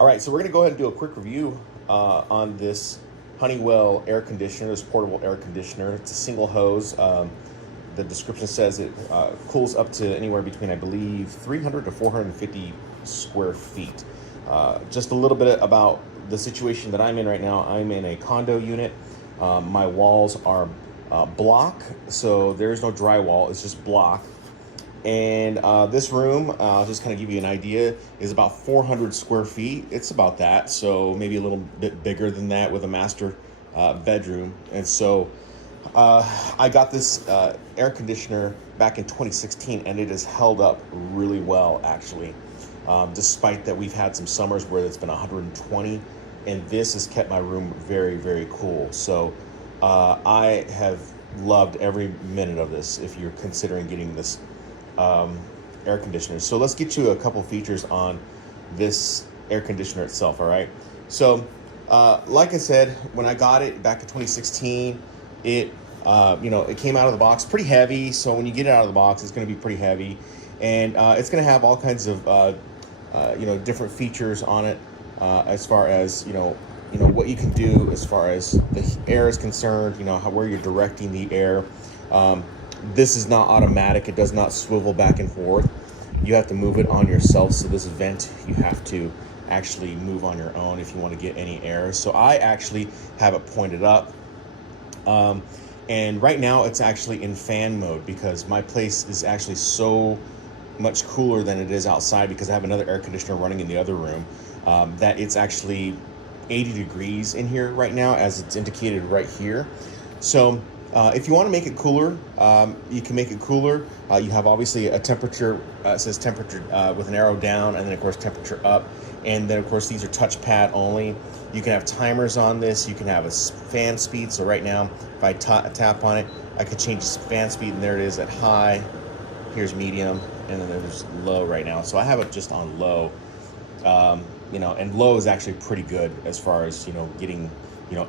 All right, so we're gonna go ahead and do a quick review on this Honeywell air conditioner, this portable air conditioner. It's a single hose. The description says it cools up to anywhere between, I believe, 300 to 450 square feet. Just a little bit about the situation that I'm in right now. I'm in a condo unit. My walls are block, so there's no drywall, it's just block. And this room, I'll just kind of give you an idea, is about 400 square feet. It's about that, so maybe a little bit bigger than that with a master bedroom. And so I got this air conditioner back in 2016, and it has held up really well, actually. Despite that we've had some summers where it's been 120, and this has kept my room very, very cool. So I have loved every minute of this if you're considering getting this air conditioner. So let's get you a couple features on this air conditioner itself. All right. So like I said, when I got it back in 2016, it it came out of the box pretty heavy. So when you get it out of the box, it's going to be pretty heavy, and it's going to have all kinds of different features on it as far as what you can do as far as the air is concerned. Where you're directing the air. This is not automatic. It does not swivel back and forth. You have to move it on yourself. So this vent, you have to actually move on your own if you want to get any air. So I actually have it pointed up. And right now it's actually in fan mode because my place is actually so much cooler than it is outside because I have another air conditioner running in the other room that it's actually 80 degrees in here right now, as it's indicated right here. So if you want to make it cooler, you can make it cooler. You have obviously a temperature, it says temperature with an arrow down, and then of course temperature up. And then of course these are touchpad only. You can have timers on this. You can have a fan speed. So right now, if I tap on it, I could change the fan speed, and there it is at high. Here's medium, and then there's low right now. So I have it just on low. And low is actually pretty good as far as getting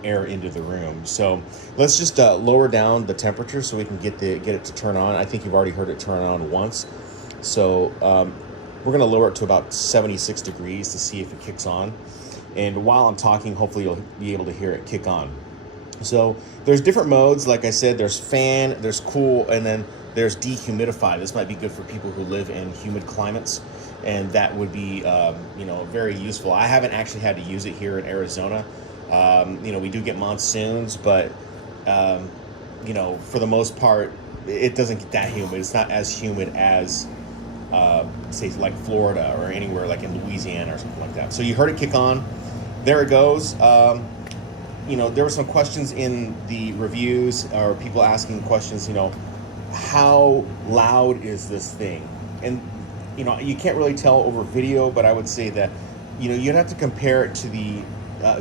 air into the room. So let's just lower down the temperature so we can get it to turn on. I think you've already heard it turn on once. So we're gonna lower it to about 76 degrees to see if it kicks on. And while I'm talking, hopefully you'll be able to hear it kick on. So there's different modes. Like I said, there's fan, there's cool, and then there's dehumidify. This might be good for people who live in humid climates, and that would be very useful. I haven't actually had to use it here in Arizona. We do get monsoons, but for the most part, it doesn't get that humid. It's not as humid as say like Florida or anywhere like in Louisiana or something like that. So you heard it kick on. There it goes. There were some questions in the reviews, or people asking questions, how loud is this thing? And you can't really tell over video, but I would say that you'd have to compare it to the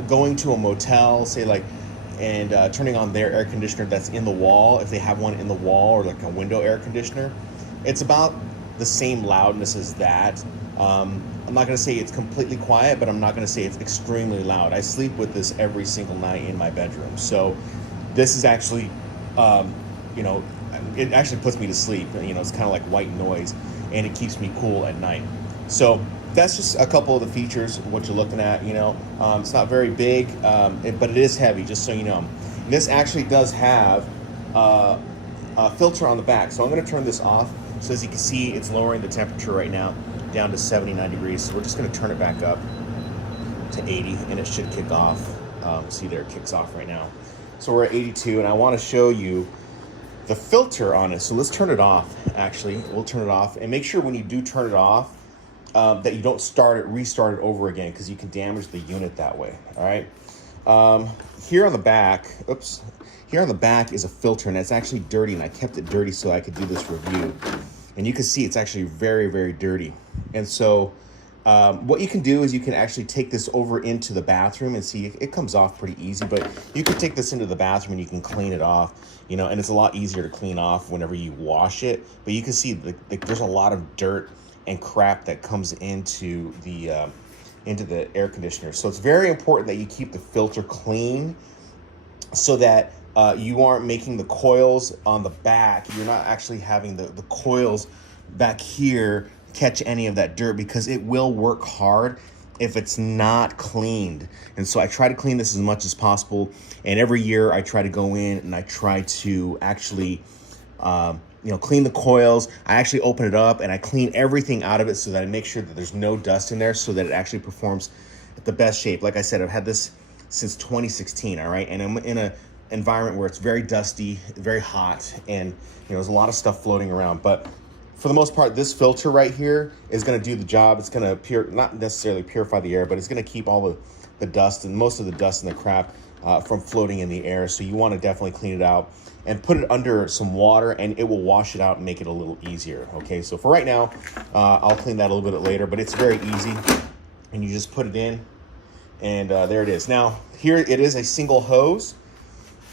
going to a motel, say and turning on their air conditioner that's in the wall, if they have one in the wall, or like a window air conditioner. It's about the same loudness as that. I'm not going to say it's completely quiet, but I'm not going to say it's extremely loud. I sleep with this every single night in my bedroom. So this is actually, it actually puts me to sleep. It's kind of like white noise, and it keeps me cool at night. So that's just a couple of the features of what you're looking at. It's not very big, but it is heavy, just so you know. This actually does have a filter on the back. So I'm going to turn this off. So as you can see, it's lowering the temperature right now down to 79 degrees. So we're just going to turn it back up to 80, and it should kick off. See there, it kicks off right now. So we're at 82, and I want to show you the filter on it. So let's turn it off. Actually, we'll turn it off, and make sure when you do turn it off that you don't restart it over again, because you can damage the unit that way. All right. Here on the back, here on the back is a filter, and it's actually dirty, and I kept it dirty so I could do this review. And you can see it's actually very, very dirty. And so what you can do is you can actually take this over into the bathroom, and see it comes off pretty easy, but you can take this into the bathroom and you can clean it off, and it's a lot easier to clean off whenever you wash it. But you can see there's a lot of dirt and crap that comes into the air conditioner. So it's very important that you keep the filter clean, so that you aren't making the coils on the back. You're not actually having the coils back here catch any of that dirt, because it will work hard if it's not cleaned. And so I try to clean this as much as possible. And every year I try to go in and I try to actually, clean the coils. I actually open it up and I clean everything out of it so that I make sure that there's no dust in there so that it actually performs at the best shape. Like I said, I've had this since 2016, all right? And I'm in an environment where it's very dusty, very hot, and there's a lot of stuff floating around. But for the most part, this filter right here is going to do the job. It's going to not necessarily purify the air, but it's going to keep all the dust and most of the dust and the crap from floating in the air. So you want to definitely clean it out and put it under some water, and it will wash it out and make it a little easier. Okay, so for right now, I'll clean that a little bit later, but it's very easy. And you just put it in, and there it is. Now, here it is a single hose.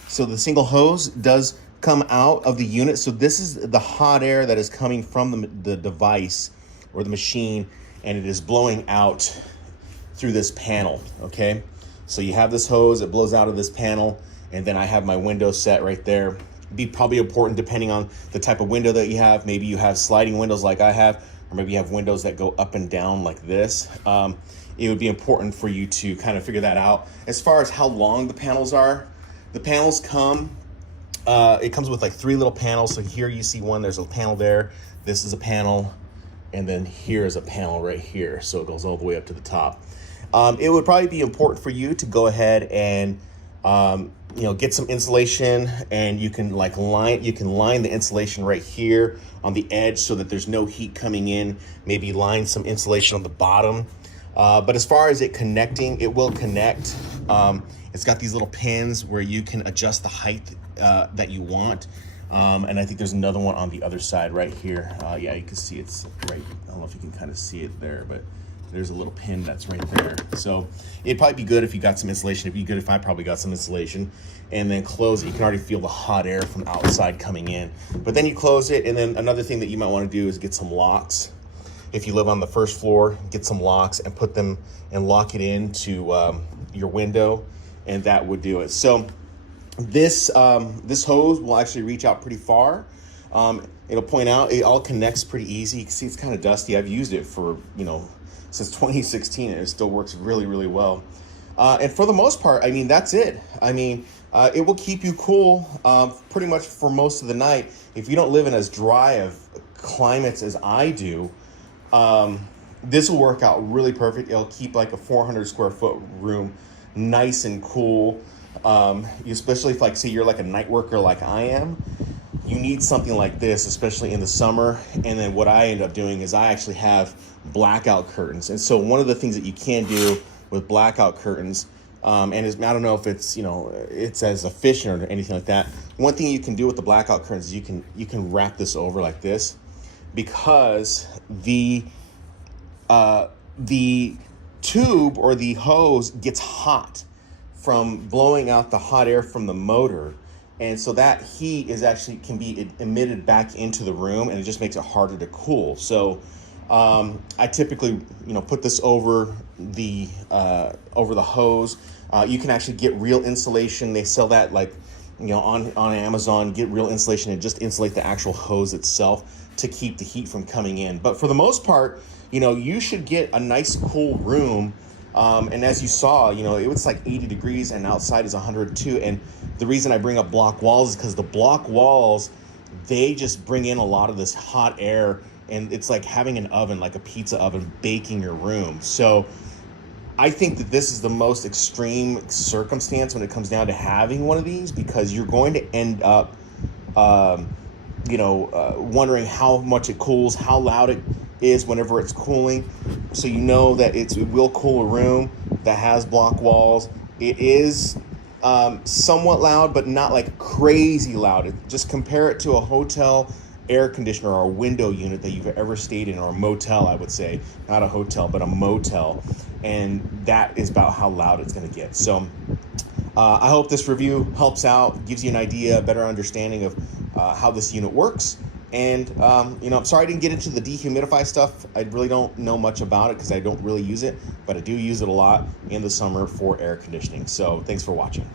So the single hose does come out of the unit. So this is the hot air that is coming from the device or the machine, and it is blowing out through this panel, okay? So you have this hose, it blows out of this panel, and then I have my window set right there. Be probably important depending on the type of window that you have. Maybe you have sliding windows like I have, or maybe you have windows that go up and down like this. It would be important for you to kind of figure that out. As far as how long the panels are, the panels come, it comes with like 3 little panels. So here you see one, there's a panel there. This is a panel, and then here is a panel right here. So it goes all the way up to the top. It would probably be important for you to go ahead and get some insulation, and you can line the insulation right here on the edge so that there's no heat coming in. Maybe line some insulation on the bottom. But as far as it connecting, it will connect. It's got these little pins where you can adjust the height that you want. And I think there's another one on the other side right here. Yeah, you can see it's right. I don't know if you can kind of see it there, but there's a little pin that's right there. So it'd probably be good if you got some insulation. It'd be good if I probably got some insulation. And then close it. You can already feel the hot air from outside coming in. But then you close it, and then another thing that you might want to do is get some locks. If you live on the first floor, get some locks and put them and lock it into your window, and that would do it. So this hose will actually reach out pretty far. It'll point out, it all connects pretty easy. You can see it's kind of dusty. I've used it for, since 2016, and it still works really, really well. And for the most part, I mean, that's it. I mean, it will keep you cool pretty much for most of the night. If you don't live in as dry of climates as I do, this will work out really perfect. It'll keep like a 400 square foot room nice and cool. Especially if, say you're like a night worker like I am, you need something like this, especially in the summer. And then what I end up doing is I actually have blackout curtains. And so one of the things that you can do with blackout curtains, I don't know if it's, it's as efficient or anything like that. One thing you can do with the blackout curtains is you can wrap this over like this, because the tube or the hose gets hot from blowing out the hot air from the motor. And so that heat can be emitted back into the room, and it just makes it harder to cool. So I typically, put this over the hose. You can actually get real insulation. They sell that on Amazon. Get real insulation and just insulate the actual hose itself to keep the heat from coming in. But for the most part, you should get a nice cool room. And as you saw, it was like 80 degrees and outside is 102. And the reason I bring up block walls is because the block walls, they just bring in a lot of this hot air, and it's like having an oven, like a pizza oven, baking your room. So I think that this is the most extreme circumstance when it comes down to having one of these, because you're going to end up, wondering how much it cools, how loud it is whenever it's cooling. So you know that it will cool a room that has block walls. It is somewhat loud, but not like crazy loud. Just compare it to a hotel air conditioner or a window unit that you've ever stayed in, or a motel, I would say. Not a hotel, but a motel. And that is about how loud it's going to get. So I hope this review helps out, gives you an idea, a better understanding of how this unit works. And, I'm sorry I didn't get into the dehumidify stuff. I really don't know much about it because I don't really use it, but I do use it a lot in the summer for air conditioning. So thanks for watching.